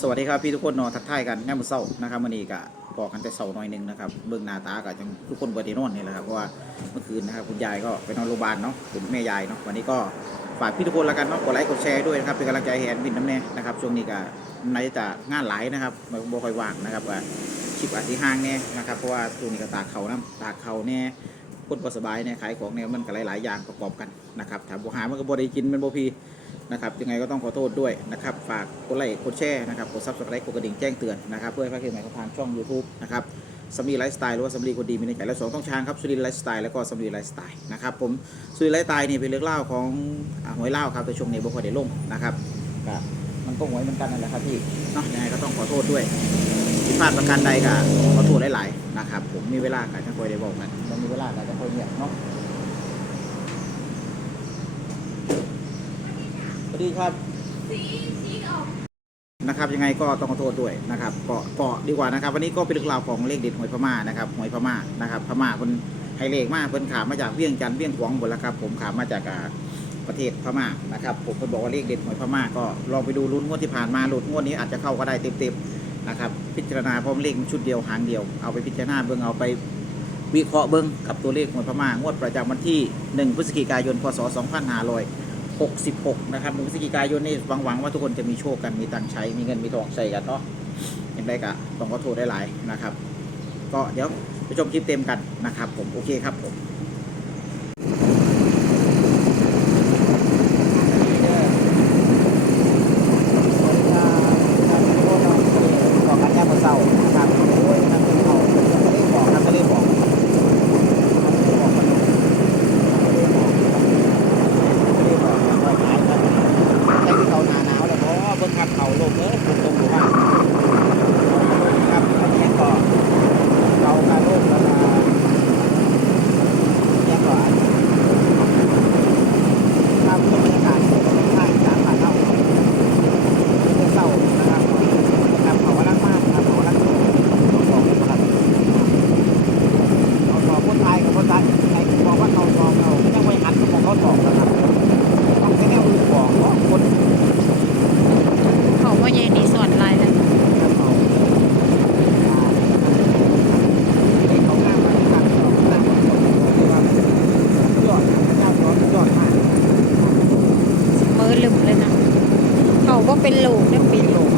สวัสดีครับพี่ทุกคนนอทักทายกันแง่มือเศร้านะครับวันนี้ก็บอกกันแต่เศร้าหน่อยหนึงนะครับเบื้องหน้าตาก็จังทุกคนบไดนอนนี่แหละครับเพราะว่าเมื่อคืนนะครับคุณยายก็ไปนอนโรงพยาบาลเนาะคุณแม่ยายเนาะวันนี้ก็ฝากพี่ทุกคนแล้วกันเนาะกดไลค์กดแชร์ด้วยนะครับเป็นกำลังใจให้แอนบินน้ำแน่นะครับช่วงนี้ก็ในจะงานหลายนะครับไม่บ่ค่อยว่างนะครับว่าคลิปอาจจะห่างแน่นะครับเพราะว่าช่วงนี้ก็ตากเขาน้ำตากเขาแน่คนบ่สบายเนี่ยขายของเนี่ยมันก็หลายๆอย่างประกอบกันนะครับถามบ่หามันก็บ่ได้กินมันบ่พี นะครับยังไงก็ต้องขอโทษด้วยนะครับฝากกดไลค์กดแชร์นะครับกดซับสไครต์กดกระดิ่งแจ้งเตือนนะครับเพื่อให้พลาดคลิปใหม่ของทางช่อง YouTube นะครับสำลีไลฟ์สไตล์หรือว่าสำลีคนดีมีในใจและสองต้องช้างครับสุรินไลฟ์สไตล์แล้วก็สำลีไลฟ์สไตล์นะครับผมสุรินไลฟ์สไตล์นี่เป็นเรื่องเล่าของหวยเล่าครับแต่ช่วงนี้บ่ค่อยได้ลงนะครับก็มันก็หวยเหมือนกันนั่นแหละครับพี่เนาะยังไงก็ต้องขอโทษด้วยผิดพลาดประการใดก็ขอโทษหลายๆนะครับผมมีเวลาการจะคอยได้บอกกันมีเวลาการจะคอยเงียบเนาะ วัสดีครับนะครับยังไงก็ต้องขอโทษด้วยนะครับเกาะเกาะดีกว่านะครับ วันนี้ก็เป็นเรื่องราวของเลขเด็ดหวยพม่านะครับหวยพม่านะครับพม่าคนไฮเลขมากเพิ่นขามาจากเวียงจันทร์เวียงหวงหมดแล้วครับ ผมขามาจากประเทศพม่านะครับผมเพิ่นบอกว่าเลขเด็ดหวยพม่าก็ลองไปดูลุ้นงวดที่ผ่านมาหลุดงวดนี้อาจจะเข้าก็ได้เต็มๆนะครับพิจารณาเพราะเลขชุดเดียวหางเดียวเอาไปพิจารณาเบิ่งเอาไปวิเคราะห์เบิ่งกับตัวเลขหวยพม่างวดประจำวันที่ 1 พฤศจิกายน พศ 66 นะครับหนึ่งพฤศจิกายนนี่หวังหวังว่าทุกคนจะมีโชคกันมีตังค์ใช้มีเงินมีทองใส่กันเนาะเห็นได้กะต้องขอโทษได้หลายนะครับ ก็เดี๋ยวไปชมคลิปเต็มกันนะครับ ผมโอเคครับผมบอกกันแค่พอเศร้านะครับโอ้ยนั่นเป็นเขาจะได้บอกครับจะได้บอกบอกมันจะได้บอกจะได้บอกว่าขายกันใช้ที่เขาหนาหนาวเลยเพราะว่าเบิ่งขับเขาลงเลยตรงตรงอยู่ว่าครับอันนี้ก็เราการโลกแล้วก็ยังก่อนภาพบรรยากาศทางจากผ่านเราเป็นเศร้านะครับนะครับเขากำลังมากครับเขากำลังบอกนะครับ เขาสอบคนไทยกับคนไทยใครบอกว่าเขาสอบเราไม่ต้องไปหันเขาบอกเขาสอบนะครับต้องแค่แนวอื่นบอกเพราะคน เขาว่าใหญ่นี่สอนลายเลย จะเขาเด็กเขาง่ายมาที่การสอบง่ายกว่าคนที่ว่ายอดเจ้าย้อนยอดม ก็เป็นโหลกได้ปีปีนโลก